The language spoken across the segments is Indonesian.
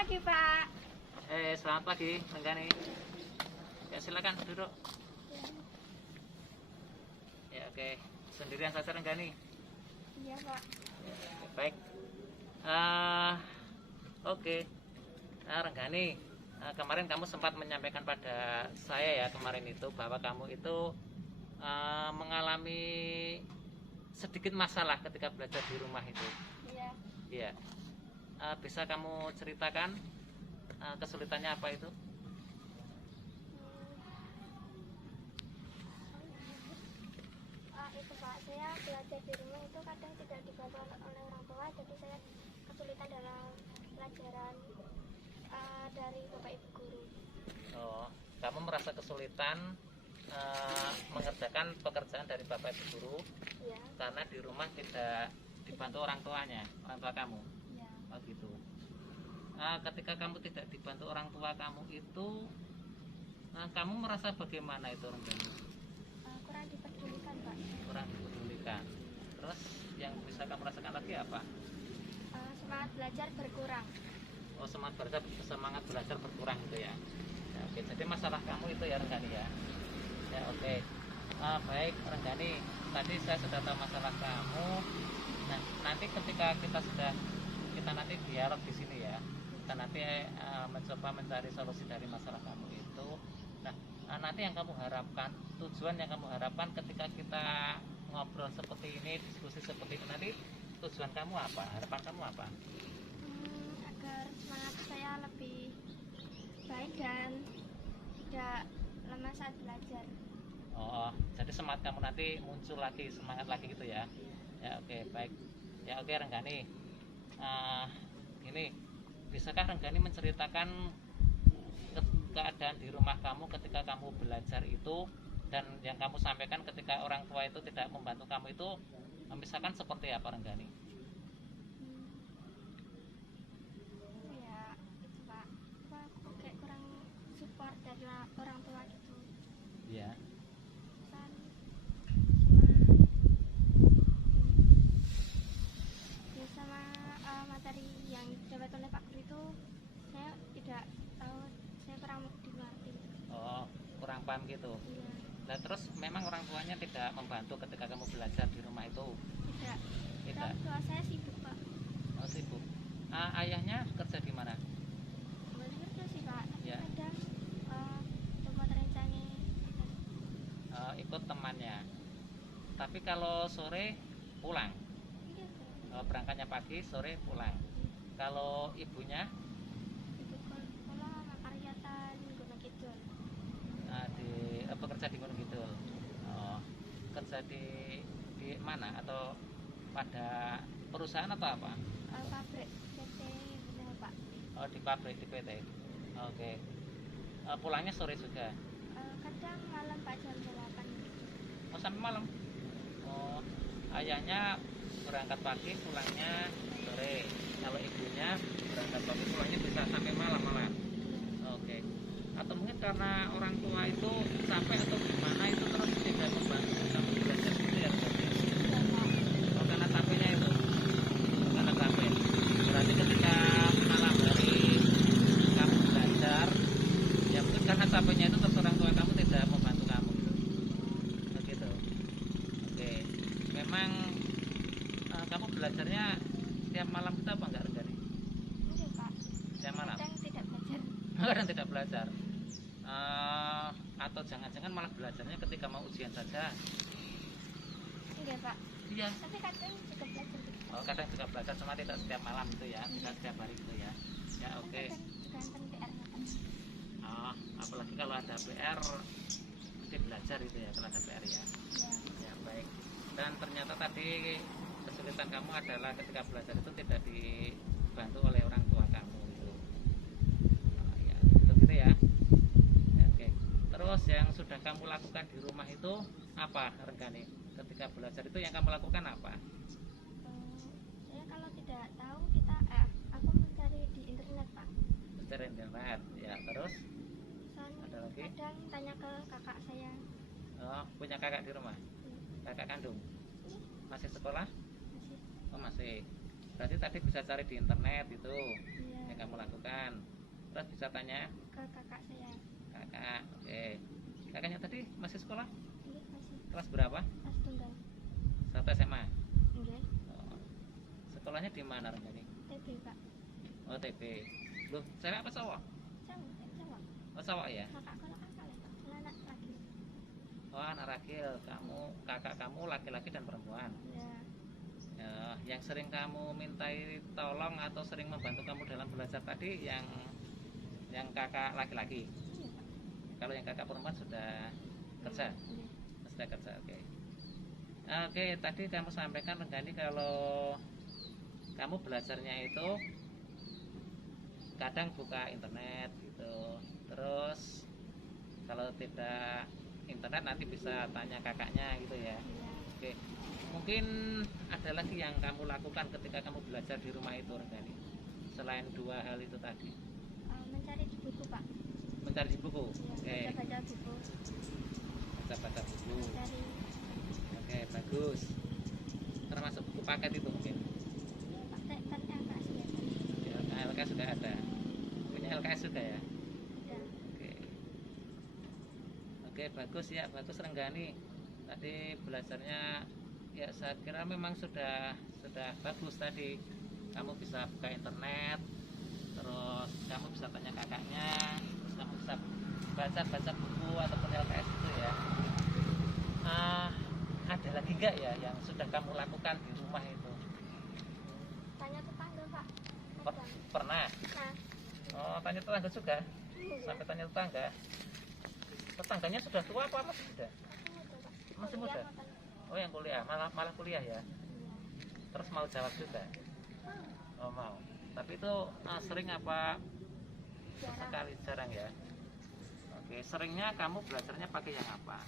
pagi, Pak. Selamat pagi, Renggani. Ya, silakan duduk. Ya, oke. Sendirian saja, Renggani. Iya, Pak. Ya, baik. Eh, oke. Renggani, kemarin kamu sempat menyampaikan pada saya ya kemarin itu bahwa kamu itu mengalami sedikit masalah ketika belajar di rumah itu. Iya. Iya. Bisa kamu ceritakan kesulitannya apa itu? Itu, Pak. Saya belajar di rumah itu kadang tidak dibantu oleh orang tua, jadi saya kesulitan dalam pelajaran dari Bapak Ibu guru. Oh, kamu merasa kesulitan mengerjakan pekerjaan dari Bapak Ibu guru Iya. karena di rumah tidak dibantu orang tuanya, orang tua kamu. Iya. Oh gitu. Ketika kamu tidak dibantu orang tua kamu itu, kamu merasa bagaimana itu Renggani? Kurang dipedulikan, Pak. Kurang dipedulikan. Terus yang bisa kamu rasakan lagi apa? Semangat belajar berkurang. Oh, semangat belajar berkurang gitu ya. Ya, oke. Jadi masalah kamu itu ya Renggani ya. Ya oke. Baik Renggani, tadi saya sudah tahu masalah kamu. Nah, nanti ketika kita nanti dialog di sini ya, kita nanti mencoba mencari solusi dari masalah kamu itu. Nah, nanti yang kamu harapkan, tujuan yang kamu harapkan ketika kita ngobrol seperti ini, diskusi seperti ini, nanti tujuan kamu apa? Harapan kamu apa? Agar semangat saya lebih baik dan tidak lemah saat belajar. Oh, jadi semangat kamu nanti muncul lagi, semangat lagi gitu ya. Ya oke, baik. Ya oke Renggani. Ini bisakah Renggani menceritakan keadaan di rumah kamu ketika kamu belajar itu dan yang kamu sampaikan ketika orang tua itu tidak membantu kamu itu misalkan seperti apa Renggani? Ya itu, Pak. Aku kayak kurang support dari orang tua gitu. Iya. Misal sama materi yang didapat oleh Pak Guru itu saya tidak tahu, saya kurang dimengerti. Oh, kurang paham gitu. Iya. Nah, terus memang orang tuanya tidak membantu ketika kamu belajar di rumah itu? Tidak. Tidak. Orang tua saya sibuk, Pak. Oh, sibuk. Ayahnya kerja di mana? Boleh kerja sih, Pak. Ya. Kadang tempat rencana Ikut temannya. Tapi kalau sore pulang. iya, Pak. Berangkatnya pagi, sore pulang. Kalau ibunya Ibu sekolah Karyatan Gunung Kidul. bekerja di Gunung Kidul. Oh, kerja di mana atau pada perusahaan atau apa? Pabrik PT benar, Pak. Oh, di pabrik di PT. Oke. Pulangnya sore juga. Kadang malam, Pak, jam 8 gitu. Oh, sampai malam. Oh, ayahnya berangkat pagi, pulangnya sore. Kalau ibunya berangkat pagi, pulangnya bisa sampai malam malah. Oke. Atau mungkin karena orang tua itu capek atau gimana itu terus tidak membantu kamu belajar gitu ya? Iya, Pak. Oh, karena capeknya itu. Karena capek. Berarti ketika malam hari kamu belajar, ya mungkin karena capeknya itu terus orang tua kamu tidak membantu kamu gitu. Begitu. Oke. Memang kamu belajarnya setiap malam itu apa enggak Renggani? Iya, Pak. Setiap malam? Kadang tidak belajar. Kadang tidak belajar. Atau jangan-jangan malah belajarnya ketika mau ujian saja? Iya, Pak. Iya. Tapi kadang juga belajar. Oh, kadang juga belajar cuma tidak setiap malam itu ya, tidak setiap hari itu ya. Ya oke. Kadang tergantung PR-nya, Pak. Oh, apalagi kalau ada PR, mesti belajar itu ya kalau ada PR ya. Iya. Ya baik. Dan ternyata tadi kesulitan kamu adalah ketika belajar itu tidak dibantu oleh orang tua kamu itu. Oh, ya, gitu ya. Ya, oke. Terus yang sudah kamu lakukan di rumah itu apa Renggani? Ketika belajar itu yang kamu lakukan apa? Saya kalau tidak tahu aku mencari di internet, Pak. Mencari internet. Ya terus? Soalnya Ada lagi? kadang tanya ke kakak saya. Oh, punya kakak di rumah? Kakak kandung? Masih sekolah? Masih. Oh masih. Berarti tadi bisa cari di internet itu Iya. yang kamu lakukan. Terus bisa tanya Ke kakak saya. kakak. Oke. Kakaknya tadi masih sekolah? Ini masih Kelas berapa? kelas tunggal. Satu SMA. Enggak. Oh. Sekolahnya di mana Renggani? TB Pak. Oh TB. Loh, cewek apa cowok? Cowok. Oh cowok ya? Kakak kalau kakak lah Pak. Anak lagi. Oh anak ragil. Kakak kamu laki-laki dan perempuan. Ya. Yang sering kamu mintai tolong atau sering membantu kamu dalam belajar tadi yang kakak laki-laki. Iya Pak. Kalau yang kakak perempuan sudah kerja. Iya. Sudah kerja, oke. Oke, tadi kamu sampaikan Renggani kalau kamu belajarnya itu kadang buka internet gitu. Terus kalau tidak internet nanti bisa tanya kakaknya gitu ya. Iya. Oke. Mungkin ada lagi yang kamu lakukan ketika kamu belajar di rumah itu Renggani. Selain dua hal itu tadi. Mencari di buku Pak. Mencari di buku. Iya. Oke. Baca buku. Baca buku. Mencari. Oke, bagus. Termasuk buku paket itu mungkin. Iya Pak. Kan LKS ya. Ya, LKS sudah ada. Punya LKS juga ya. Ada. Oke. Oke, bagus ya, bagus Renggani. Tadi belajarnya ya saya kira memang sudah bagus tadi. Kamu bisa buka internet, terus kamu bisa tanya kakaknya, terus kamu bisa baca buku ataupun LKS itu ya. Ada lagi nggak ya yang sudah kamu lakukan di rumah itu? Tanya tetangga Pak. Ada. Pernah? Nah. Oh, tanya tetangga juga? Iya. Sampai tanya tetangga? Tetangganya sudah tua apa masih muda? Masih muda? Kuliah makan. Oh yang kuliah, malah kuliah ya? Iya. Terus mau jawab juga? Oh mau. Tapi itu sering apa? Jarang. Sekali jarang ya? Oke, seringnya kamu belajarnya pakai yang apa?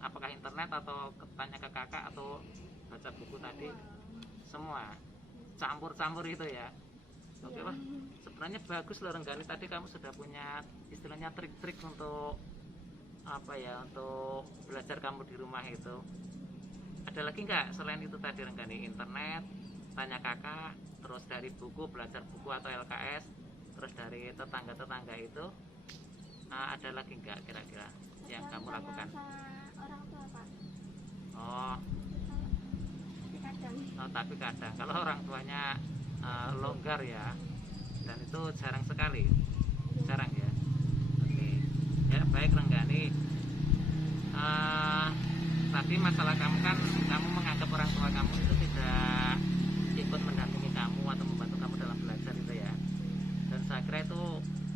Apakah internet atau tanya ke kakak atau baca buku tadi? Semua? Campur-campur itu ya? Oke lah, sebenarnya bagus loh Renggani. Tadi kamu sudah punya istilahnya trik-trik untuk apa ya, untuk belajar kamu di rumah itu. Ada lagi nggak selain itu tadi Renggani? Internet, tanya kakak, terus dari buku, belajar buku atau LKS, terus dari tetangga-tetangga itu, ada lagi nggak kira-kira yang kamu lakukan? Sama orang tua Pak. Oh, Tapi kadang. tapi kadang kalau orang tuanya longgar ya, dan itu jarang sekali, jarang ya. Oke, ya baik Renggani. Tapi masalah kamu kan, kamu menganggap orang tua kamu itu tidak ikut mendampingi kamu atau membantu kamu dalam belajar itu ya. Dan saya kira itu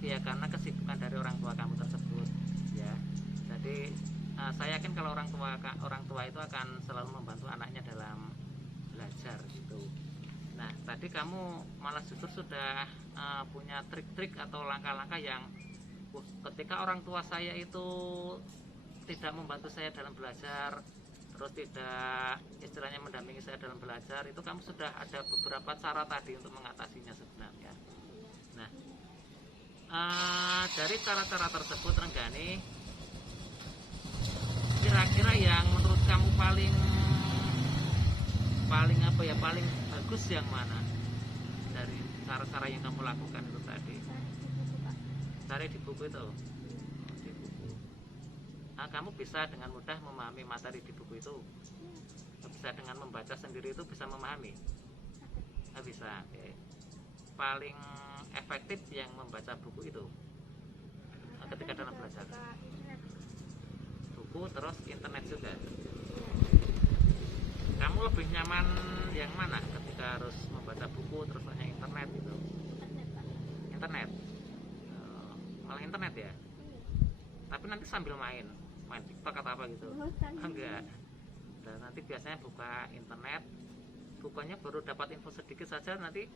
ya karena kesibukan dari orang tua kamu tersebut ya. Jadi saya yakin kalau orang tua itu akan selalu membantu anaknya dalam belajar gitu. Nah tadi kamu malah justru sudah punya trik-trik atau langkah-langkah yang ketika orang tua saya itu tidak membantu saya dalam belajar, terus tidak istilahnya mendampingi saya dalam belajar, itu kamu sudah ada beberapa cara tadi untuk mengatasinya sebenarnya. Nah dari cara-cara tersebut Renggani, kira-kira yang menurut kamu paling apa ya, paling bagus yang mana dari cara-cara yang kamu lakukan itu tadi? Cari di buku itu. Di buku. Kamu bisa dengan mudah memahami materi di buku itu. Bisa dengan membaca sendiri itu bisa memahami. Bisa. Okay. Paling efektif yang membaca buku itu ketika dalam belajar. Buku terus internet juga. Kamu lebih nyaman yang mana ketika harus membaca buku terus hanya internet gitu? Internet. Malah internet ya? Tapi nanti sambil main TikTok atau apa gitu? Enggak. Dan nanti biasanya buka internet, bukanya baru dapat info sedikit saja, nanti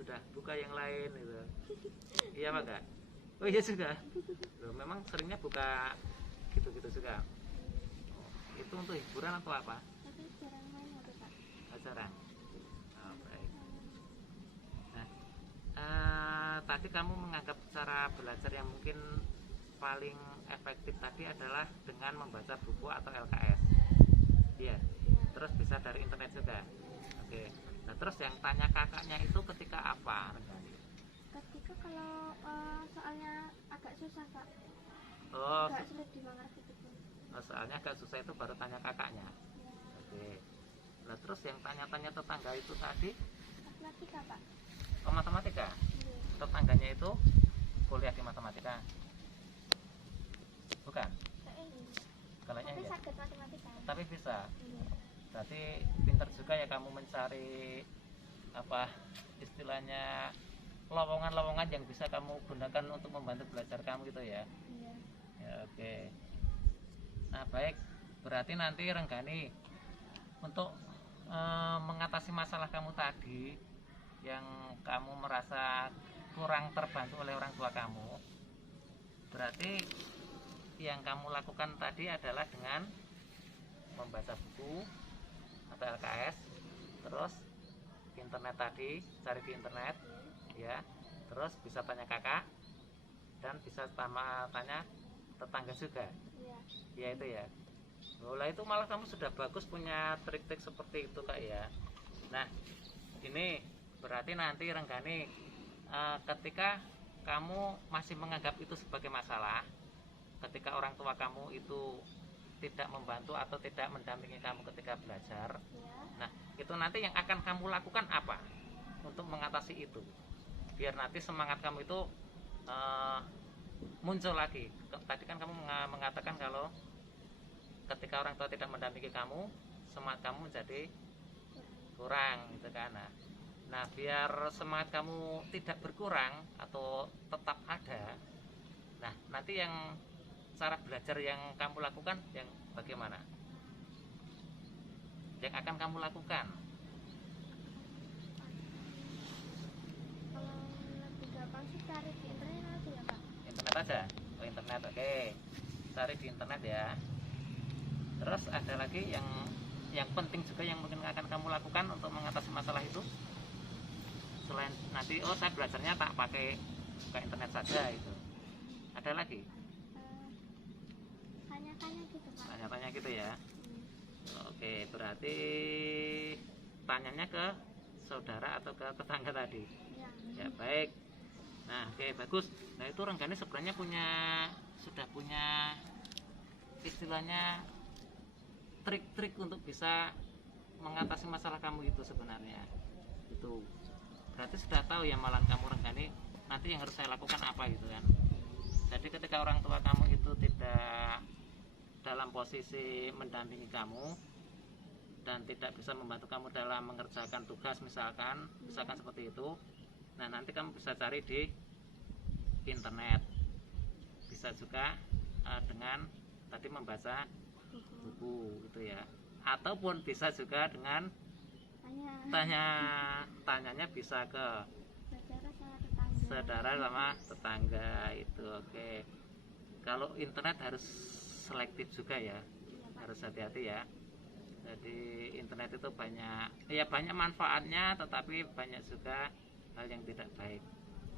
sudah buka yang lain gitu. Iya apa enggak? Oh iya juga. Loh, memang seringnya buka gitu-gitu juga. Itu untuk hiburan atau apa? Jarang. Oh, baik. Nah, tadi kamu menganggap cara belajar yang mungkin paling efektif tadi adalah dengan membaca buku atau LKS. Iya. Terus bisa dari internet juga. Oke. Nah terus yang tanya kakaknya itu ketika apa, Renggani? Ketika kalau soalnya agak susah Pak, Oh, agak sulit dimengerti gitu. soalnya agak susah itu baru tanya kakaknya. Ya. Oke. Nah terus yang tanya-tanya tetangga itu tadi, Matematika Pak. oh matematika. Iya. Tetangganya itu kuliah di matematika, bukan? Kalau Tapi enggak, sakit matematika. tapi bisa. Iya. Berarti pintar juga ya kamu mencari apa istilahnya lowongan-lowongan yang bisa kamu gunakan untuk membantu belajar kamu gitu ya. Iya. Ya, oke. Nah baik, berarti nanti Renggani untuk mengatasi masalah kamu tadi yang kamu merasa kurang terbantu oleh orang tua kamu, berarti yang kamu lakukan tadi adalah dengan membaca buku atau LKS, terus internet tadi, cari di internet ya, terus bisa tanya kakak dan bisa tanya tetangga juga. Iya. Ya itu ya. Mulai itu malah kamu sudah bagus punya trik-trik seperti itu kak ya. Nah ini berarti nanti Renggani ketika kamu masih menganggap itu sebagai masalah, ketika orang tua kamu itu tidak membantu atau tidak mendampingi kamu ketika belajar, Iya. nah itu nanti yang akan kamu lakukan apa untuk mengatasi itu, biar nanti semangat kamu itu muncul lagi. Tadi kan kamu mengatakan kalau ketika orang tua tidak mendampingi kamu, semangat kamu menjadi kurang gitu kan. Nah biar semangat kamu tidak berkurang atau tetap ada, nah nanti yang cara belajar yang kamu lakukan yang bagaimana, yang akan kamu lakukan? Kalau lebih gampang sih cari di internet aja ya Pak. Internet aja. Oh internet, oke, cari di internet ya. Terus ada lagi yang penting juga yang mungkin akan kamu lakukan untuk mengatasi masalah itu, selain nanti oh saya belajarnya tak pakai buka internet saja itu, ada lagi? Tanya-tanya gitu Pak. Tanya-tanya gitu ya. Oke, berarti tanyanya ke saudara atau ke tetangga tadi. Iya. Ya baik. Nah oke bagus. Nah itu Renggani sebenarnya sudah punya istilahnya trik-trik untuk bisa mengatasi masalah kamu itu sebenarnya. Itu berarti sudah tahu ya malah kamu Renggani nanti yang harus saya lakukan apa gitu kan. Jadi ketika orang tua kamu itu tidak dalam posisi mendampingi kamu dan tidak bisa membantu kamu dalam mengerjakan tugas misalkan seperti itu, nah nanti kamu bisa cari di internet, bisa juga dengan tadi membaca buku gitu ya, ataupun bisa juga dengan tanyanya bisa ke saudara sama tetangga itu. Oke, kalau internet harus selektif juga ya, harus hati-hati ya. Jadi internet itu banyak manfaatnya, tetapi banyak juga hal yang tidak baik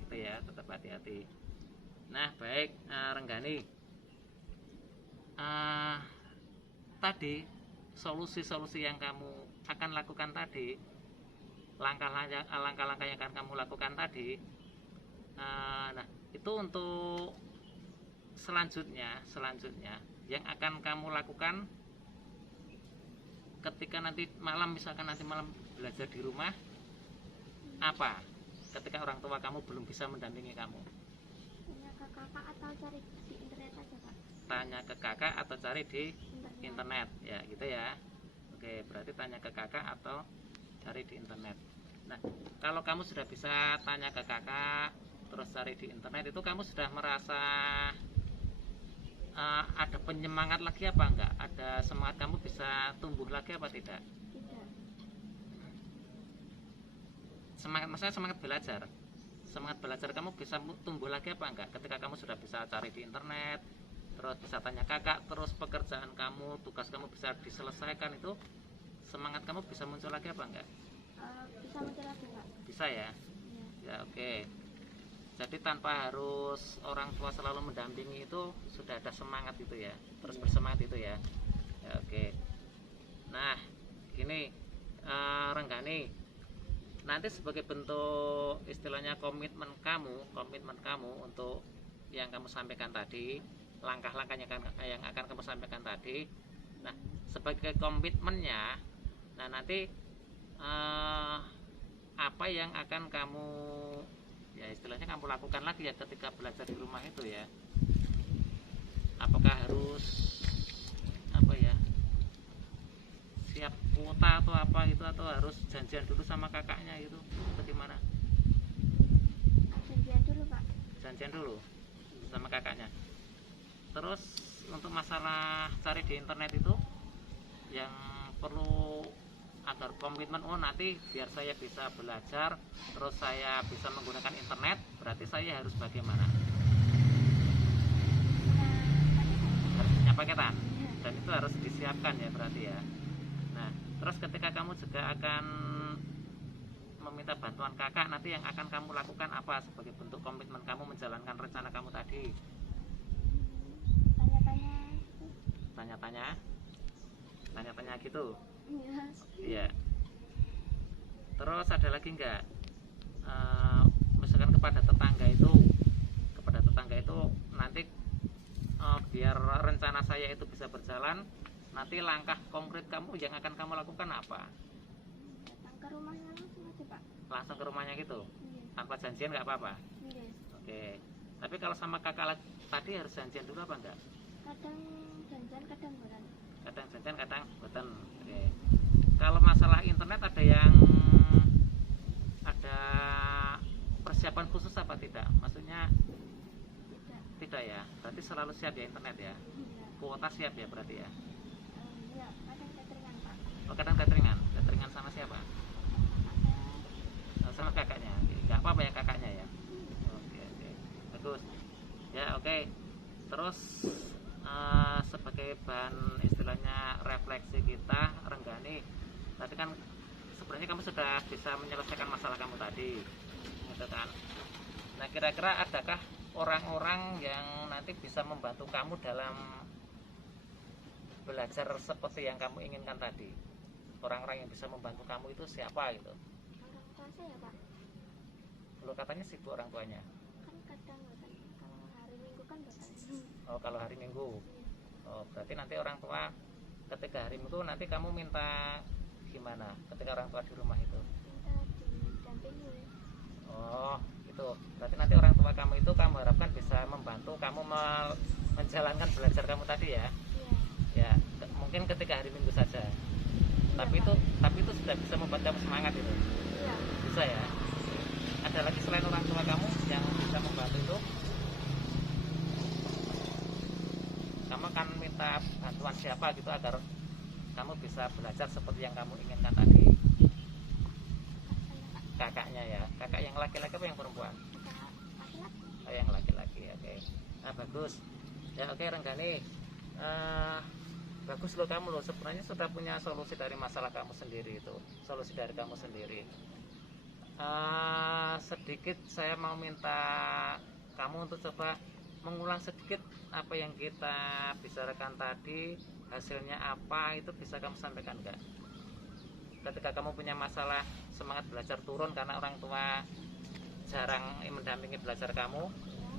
itu ya, tetap hati-hati. Nah baik, Renggani, tadi solusi-solusi yang kamu akan lakukan tadi, langkah-langkah yang akan kamu lakukan tadi, nah itu untuk selanjutnya yang akan kamu lakukan ketika nanti malam, misalkan nanti malam belajar di rumah, apa ketika orang tua kamu belum bisa mendampingi kamu? Tanya ke kakak atau cari di internet aja Pak. Tanya ke kakak atau cari di internet ya gitu ya. Oke, berarti tanya ke kakak atau cari di internet. Nah kalau kamu sudah bisa tanya ke kakak terus cari di internet, itu kamu sudah merasa ada penyemangat lagi apa enggak? Ada semangat kamu bisa tumbuh lagi apa tidak? Tidak. Maksudnya semangat belajar kamu bisa tumbuh lagi apa enggak ketika kamu sudah bisa cari di internet, terus bisa tanya kakak, terus pekerjaan kamu, tugas kamu bisa diselesaikan, itu semangat kamu bisa muncul lagi apa enggak? Bisa muncul lagi Pak. Bisa ya? Ya oke. Jadi tanpa harus orang tua selalu mendampingi itu sudah ada semangat itu ya, terus bersemangat itu ya. Ya oke. Nah gini Renggani, nanti sebagai bentuk istilahnya komitmen kamu untuk yang kamu sampaikan tadi, langkah-langkahnya yang akan kamu sampaikan tadi. Nah, sebagai komitmennya, nah nanti apa yang akan kamu ya istilahnya kamu lakukan lagi ya ketika belajar di rumah itu ya. Apakah harus apa ya, siap kuota atau apa itu, atau harus janjian dulu sama kakaknya gitu atau gimana? Janjian dulu Pak. Janjian dulu sama kakaknya. Terus untuk masalah cari di internet itu yang perlu agar komitmen, oh nanti biar saya bisa belajar terus saya bisa menggunakan internet, berarti saya harus bagaimana? Harus punya paketan, dan itu harus disiapkan ya berarti ya. Nah, terus ketika kamu juga akan meminta bantuan kakak, nanti yang akan kamu lakukan apa sebagai bentuk komitmen kamu menjalankan rencana kamu tadi? Tanya-tanya. Tanya-tanya gitu. Iya. Iya. Terus ada lagi enggak? Misalkan kepada tetangga itu nanti biar rencana saya itu bisa berjalan, nanti langkah konkret kamu yang akan kamu lakukan apa? Datang ke rumahnya langsung aja Pak. Langsung ke rumahnya gitu? Iya. Tanpa janjian nggak apa-apa? Iya. Oke. Tapi kalau sama kakak tadi harus janjian dulu apa enggak? Kadang janjian, kadang bulan. Kadang janjian, kadang boten. Oke. Kalau masalah internet ada persiapan khusus apa tidak? Maksudnya tidak ya? Berarti selalu siap ya internet ya? Iya. Kuota siap ya berarti ya? Iya, kadang cateringan Pak. Oh, kadang cateringan. Cateringan sama siapa? Ada. Sama kakaknya. Nggak apa-apa ya kakaknya ya? Oke, bagus ya. Oke. Terus sebagai bahan istilahnya refleksi kita, Renggani, tadi kan sebenarnya kamu sudah bisa menyelesaikan masalah kamu tadi, gitu kan? Nah, kira-kira adakah orang-orang yang nanti bisa membantu kamu dalam belajar seperti yang kamu inginkan tadi? Orang-orang yang bisa membantu kamu itu siapa gitu? Orang tua saya Pak. Lo katanya sibuk orang tuanya. Kan kadang bukan, kalau hari Minggu kan bukan. Oh, kalau hari Minggu. Oh, berarti nanti orang tua ketika hari Minggu nanti kamu minta gimana ketika orang tua di rumah itu? Minta didampingi. Oh, itu. Berarti nanti orang tua kamu itu kamu harapkan bisa membantu kamu menjalankan belajar kamu tadi ya? Iya. Ya, mungkin ketika hari Minggu saja. Iya, Tapi Pak. itu sudah bisa membuat kamu semangat itu. Iya. Bisa ya? Ada lagi selain orang tua kamu yang bisa membantu itu? Kamu akan minta bantuan siapa gitu agar kamu bisa belajar seperti yang kamu inginkan tadi? Kakaknya ya. Kakak yang laki-laki apa yang perempuan? Laki-laki. Oh, yang laki-laki. Oke. Nah, bagus ya. Oke, Renggani, bagus loh kamu loh, sebenarnya sudah punya solusi dari masalah kamu sendiri itu, solusi dari kamu sendiri. Sedikit saya mau minta kamu untuk coba mengulang sedikit apa yang kita bicarakan tadi, hasilnya apa, itu bisa kamu sampaikan enggak? Ketika kamu punya masalah semangat belajar turun karena orang tua jarang mendampingi belajar kamu,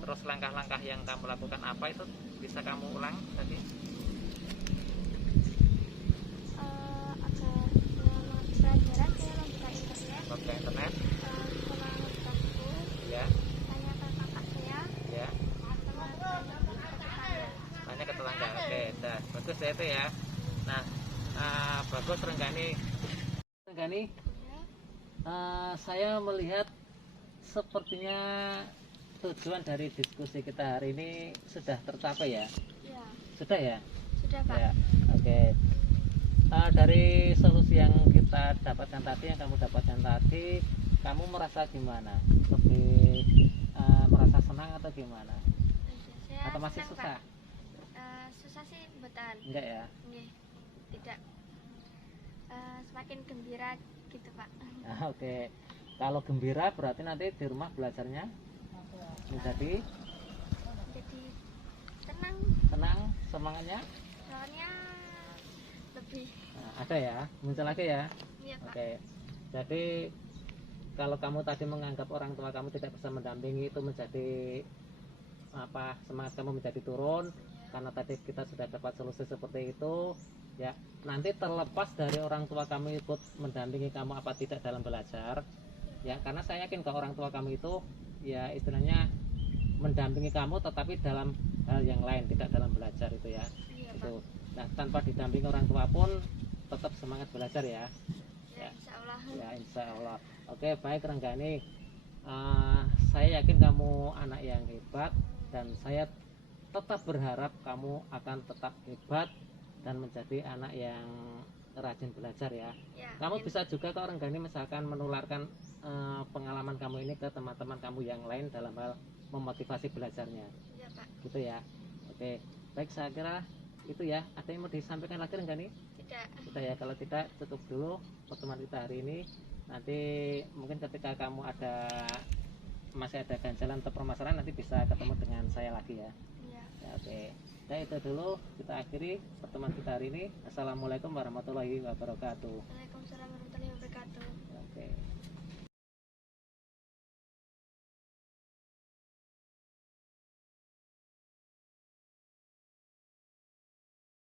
terus langkah-langkah yang kamu lakukan apa, itu bisa kamu ulang tadi? Agar selama pelajaran saya membuka internet. Membuka internet? Sama buku. Ya. Tanya ke kakak saya. Ya. Sama tanya ke tetangga. Tanya ke tetangga. Oke, dah. Bagus ya itu ya. Nah, bagus Renggani. Renggani, saya melihat sepertinya tujuan dari diskusi kita hari ini sudah tercapai ya. Iya. Sudah ya? Sudah Pak. Ya. Oke. Dari solusi yang kita dapatkan tadi, yang kamu dapatkan tadi, kamu merasa gimana? Lebih merasa senang atau gimana? Saya Atau masih senang, susah? Pak. Susah sih betul. Enggak ya? Nggih. Tidak. Semakin gembira gitu Pak. Oke. Kalau gembira berarti nanti di rumah belajarnya menjadi tenang. tenang, semangatnya Soalnya lebih. ada ya, muncul lagi ya. Iya Pak. Oke. Jadi kalau kamu tadi menganggap orang tua kamu tidak bisa mendampingi, itu menjadi apa, semangat kamu menjadi turun karena tadi kita sudah dapat solusi seperti itu ya. Nanti terlepas dari orang tua kamu ikut mendampingi kamu apa tidak dalam belajar ya, karena saya yakin ke orang tua kamu itu ya istilahnya mendampingi kamu tetapi dalam hal yang lain, tidak dalam belajar itu ya. Iya, Itu. Pak. Nah, tanpa didampingi orang tua pun tetap semangat belajar ya. Ya, insya Allah. Ya, insya Allah. Oke, baik Renggani. Saya yakin kamu anak yang hebat dan saya tetap berharap kamu akan tetap hebat dan menjadi anak yang rajin belajar ya. Ya, Kamu amin. bisa juga kalau Renggani misalkan menularkan pengalaman kamu ini ke teman-teman kamu yang lain dalam hal memotivasi belajarnya. Iya, Pak. Gitu ya. Oke, baik, saya kira itu ya. Ada yang mau disampaikan lagi Renggani? Tidak. Sudah ya, kalau tidak cukup dulu pertemuan kita hari ini. Nanti mungkin ketika kamu masih ada ganjalan atau permasalahan, nanti bisa ketemu dengan saya lagi ya. Iya. Ya, oke. Nah, itu dulu kita akhiri pertemuan kita hari ini. Assalamualaikum warahmatullahi wabarakatuh. Waalaikumsalam warahmatullahi wabarakatuh. Oke.